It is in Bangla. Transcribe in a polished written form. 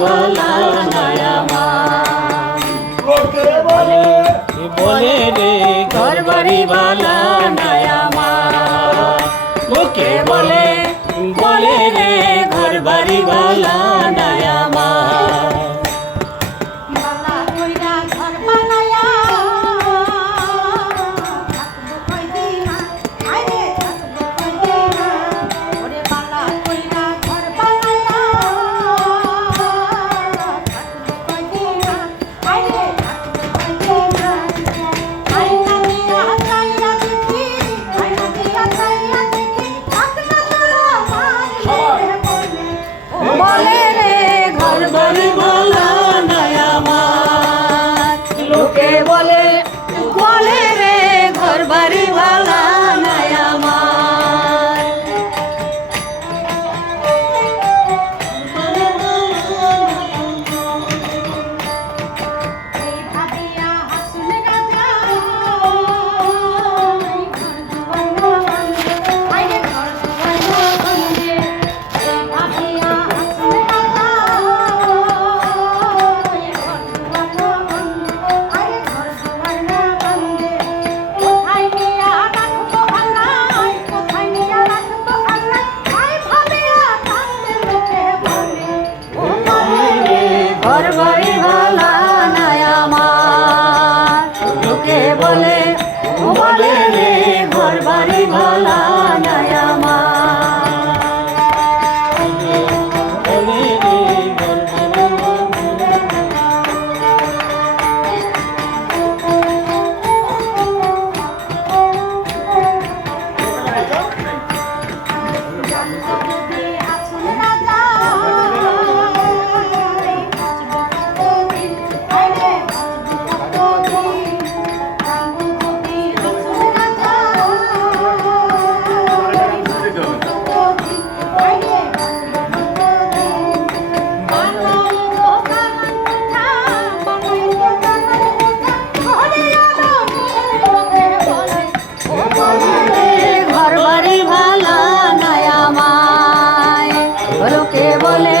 ভালা নাই আমার। লোকে বলে বলে রে ঘর বাড়ি ভালা নাই আমার। লোকে বলে বলে রে ঘর বাড়ি ভালা নাই আমার। বালা কইরা ঘর বানায়া থাকবো কয়দিনা, আইরে থাকবো কয়দিনা। ওরে বালা কইরা ঘর বানায়া থাকবো কয়দিনা, আইরে থাকবো কয়দিনা। আইনা দিয়া চাইয়া দেখি, আইনা দিয়া চাইয়া দেখি, থাকনা তোরা আমার বলে, বলে রে ঘর বাড়ি ভালা নাই আমার। লোকে বলে বলে রে ঘর বাড়ি ভালা নাই আমার। এই ভাবিয়া হাসুন রাজা ঘর দুয়ার না ভাঙে, আইরে ঘর দুয়ার না ভাঙে। এই ভাবিয়া হাসুন রাজা ঘর দুয়ার না ভাঙে, আইরে ঘর দুয়ার না ভাঙে। কোথায় নিয়া রাখবো আল্লাহ, কোথায় নিয়া রাখবো আল্লাহ, আই ভাবিয়া কান্দে লোকে বলে, ও বলে রে ঘর বাড়ি ভালা নাই আমার। লোকে বলে ও বলে রে ঘর বাড়ি ভালা নাই আমার। বলে রে ঘর বাড়ি যদি আসুন রাজা বাঁচবো কতদিন, আইরে বাঁচবো কতদিন। রামু যদি আসুন রাজা বাঁচবো কতদিন, আইরে বাঁচবো কতদিন। বানাই গো গানার মুঠা, বানাই গো গানার মুঠা, ঘরে আলো লোকে বলে, ও বলে রে ঘর বাড়ি ভালা নাই আমায়। লোকে বলে